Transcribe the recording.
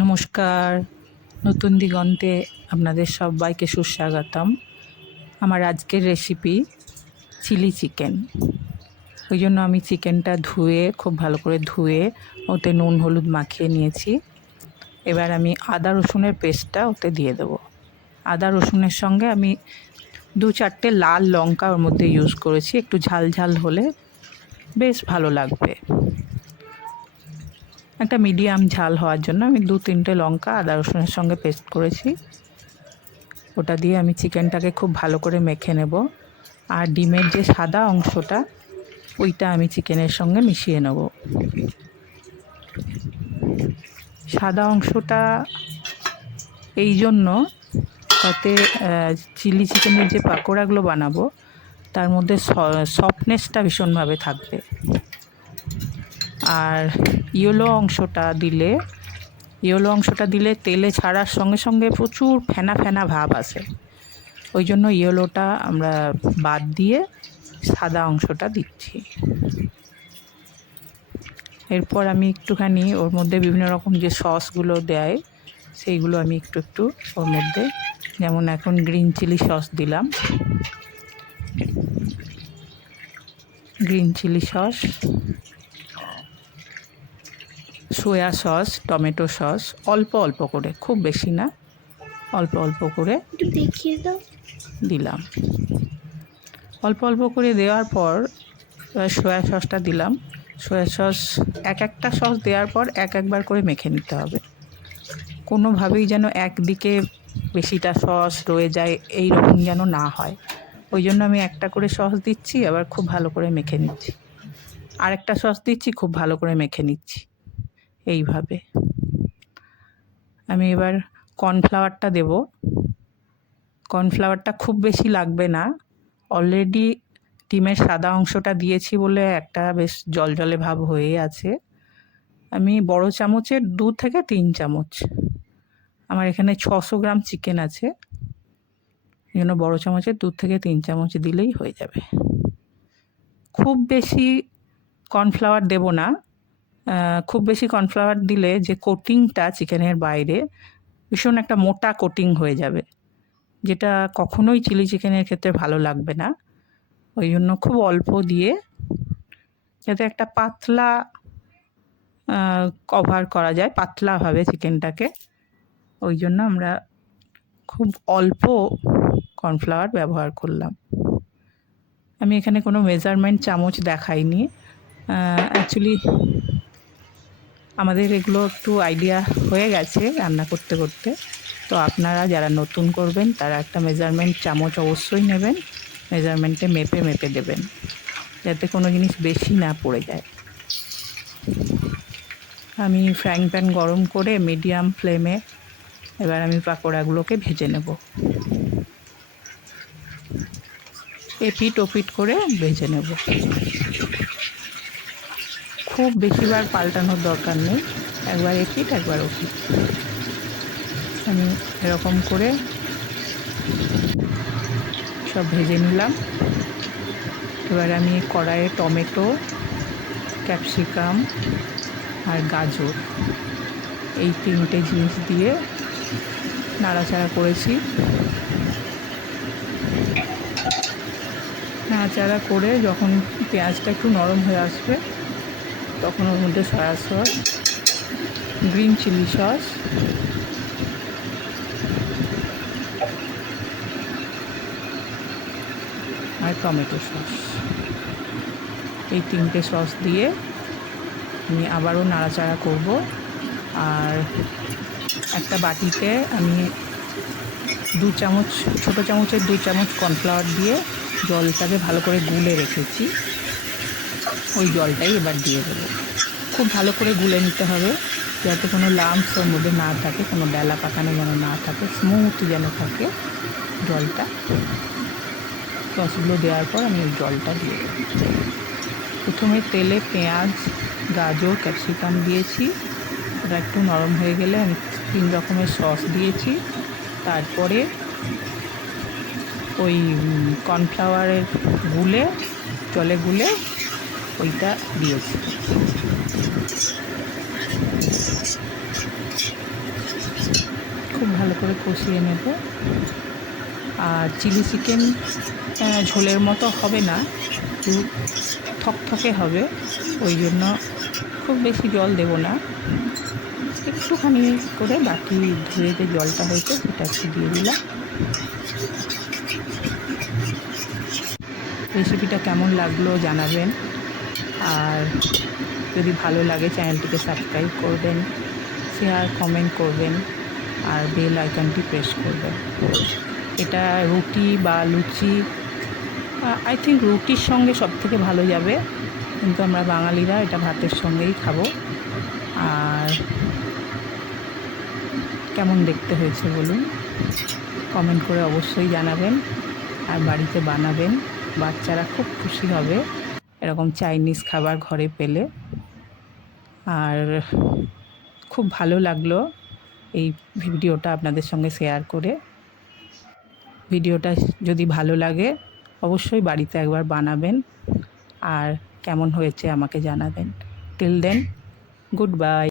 নমস্কার, নতুন দিগন্তে আপনাদের সবাইকে সুস্বাগতম। আমার আজকের রেসিপি চিলি চিকেন। ওই জন্য আমি চিকেনটা খুব ভালো করে ধুয়ে ওতে নুন হলুদ মাখিয়ে নিয়েছি। এবার আমি আদা রসুনের পেস্টটা ওতে দিয়ে দেবো। আদা রসুনের সঙ্গে আমি 2-4টে লাল লঙ্কা ওর মধ্যে ইউজ করেছি, একটু ঝাল ঝাল হলে বেশ ভালো লাগবে। একটা মিডিয়াম ঝাল হওয়ার জন্য আমি 2-3টে লঙ্কা আদা রসুনের সঙ্গে পেস্ট করেছি। ওটা দিয়ে আমি চিকেনটাকে খুব ভালো করে মেখে নেব। আর ডিমের যে সাদা অংশটা ওইটা আমি চিকেনের সঙ্গে মিশিয়ে নেব। সাদা অংশটা এই জন্য, তাতে চিলি চিকেনের যে পাকোড়াগুলো বানাবো তার মধ্যে সফটনেসটা ভীষণভাবে থাকবে। আর ইয়েলো অংশটা দিলে তেলে ছাড়ার সঙ্গে সঙ্গে প্রচুর ফেনা ফেনা ভাব আসে। ওই জন্য ইয়েলোটা আমরা বাদ দিয়ে সাদা অংশটা দিচ্ছি। এরপর আমি একটুখানি ওর মধ্যে বিভিন্ন রকম যে সসগুলো দেয় সেইগুলো আমি একটু ওর মধ্যে, যেমন এখন গ্রিন চিলি সস দিলাম, green chilli sauce, soya sauce, tomato sauce, অল্প অল্প করে, খুব বেশি না, অল্প অল্প করে দেখিয়ে দাও দিলাম। অল্প অল্প করে দেওয়ার পর সোয়া সসটা দিলাম। সোয়া সস একটা সস দেওয়ার পর একবার করে মেখে নিতে হবে। কোনোভাবেই যেন একদিকে বেশিটা সস রয়ে যায় এই রকম যেন না হয়। ওই জন্য আমি একটা করে সস দিচ্ছি, আবার খুব ভালো করে মেখে নিচ্ছি, আরেকটা সস দিচ্ছি, খুব ভালো করে মেখে নিচ্ছি। এইভাবে আমি এবার কর্নফ্লাওয়ারটা দেব। কর্নফ্লাওয়ারটা খুব বেশি লাগবে না, অলরেডি ডিমের সাদা অংশটা দিয়েছি বলে একটা বেশ জলজলে ভাব হয়ে আছে। আমি বড় চামচের 2 থেকে 3 চামচ, আমার এখানে 600 গ্রাম চিকেন আছে, এই জন্য বড় চামচের 2 থেকে 3 চামচ দিলেই হয়ে যাবে। খুব বেশি কর্নফ্লাওয়ার দেব না। খুব বেশি কর্নফ্লাওয়ার দিলে যে কোটিংটা চিকেনের বাইরে ভীষণ একটা মোটা কোটিং হয়ে যাবে, যেটা কখনোই চিলি চিকেনের ক্ষেত্রে ভালো লাগবে না। ওই জন্য খুব অল্প দিয়ে, যাতে একটা পাতলা কভার করা যায় পাতলাভাবে চিকেনটাকে, ওই জন্য আমরা খুব অল্প কর্নফ্লাওয়ার ব্যবহার করলাম। আমি এখানে কোনো মেজারমেন্ট চামচ দেখাইনি। অ্যাকচুয়ালি আমাদের এগুলো একটু আইডিয়া হয়ে গেছে রান্না করতে করতে, তো আপনারা যারা নতুন করবেন তারা একটা মেজারমেন্ট চামচ অবশ্যই নেবেন, মেজারমেন্টে মেপে মেপে দেবেন, যাতে কোনো জিনিস বেশি না পড়ে যায়। আমি ফ্রাইং প্যান গরম করে মিডিয়াম ফ্লেমে এবার আমি পাকোড়াগুলোকে ভেজে নেব। এপিট ওপিট করে ভেজে নেব। খুব বেশিবার পাল্টানোর দরকার নেই, একবার এপিট একবার ওপিট। আমি এরকম করে সব ভেজে নিলাম। এবার আমি কড়াইয়ে টমেটো, ক্যাপসিকাম আর গাজর এই 3টে জিনিস দিয়ে নাড়াচাড়া করেছি। নাড়াচাড়া করে যখন পেঁয়াজটা একটু নরম হয়ে আসবে তখন ওর মধ্যে soya sauce, green chilli sauce, আর টমেটো সস, এই 3টে সস দিয়ে আমি আবারও নাড়াচাড়া করব। আর একটা বাটিতে আমি 2 চামচ, ছোটো চামচের 2 চামচ কর্নফ্লাওয়ার দিয়ে জলটাকে ভালো করে গুলে রেখেছি, ওই জলটাই এবার দিয়ে দেবো। খুব ভালো করে গুলে নিতে হবে, যাতে কোনো লাম্পস ওর মধ্যে না থাকে, কোনো বেলা পাকানো যেন না থাকে, স্মুথ যেন থাকে জলটা। সসগুলো দেওয়ার পর আমি ওই জলটা দিয়ে দেবো। প্রথমে তেলে পেঁয়াজ, গাজর, ক্যাপসিকাম দিয়েছি, ওটা একটু নরম হয়ে গেলে আমি 3 রকমের সস দিয়েছি, তারপরে ওই কর্নফ্লাওয়ারের জলে গুলে ওইটা দিয়েছি। খুব ভালো করে কষিয়ে নেব। আর চিলি চিকেন ঝোলের মতো হবে না, একটু থকথকে হবে, ওই জন্য খুব বেশি জল দেব না, একটুখানি করে বাকি ধুয়ে যে জলটা হয়েছে সেটা একটু দিয়ে দিলাম। রেসিপিটা কেমন লাগলো জানাবেন, আর যদি ভালো লাগে চ্যানেলটিকে সাবস্ক্রাইব করবেন, শেয়ার কমেন্ট করবেন, আর বেল আইকনটি প্রেস করবেন। এটা রুটি বা লুচি, আই থিঙ্ক রুটির সঙ্গে সবথেকে ভালো যাবে, কিন্তু আমরা বাঙালিরা এটা ভাতের সঙ্গেই খাবো। আর কেমন দেখতে হয়েছে বলুন, কমেন্ট করে অবশ্যই জানাবেন, আর বাড়িতে বানাবেন, বাচ্চারা খুব খুশি হবে এরকম চাইনিজ খাবার ঘরে পেলে। আর খুব ভালো লাগলো এই ভিডিওটা আপনাদের সঙ্গে শেয়ার করে। ভিডিওটা যদি ভালো লাগে অবশ্যই বাড়িতে একবার বানাবেন, আর কেমন হয়েছে আমাকে জানাবেন। Till then, good bye.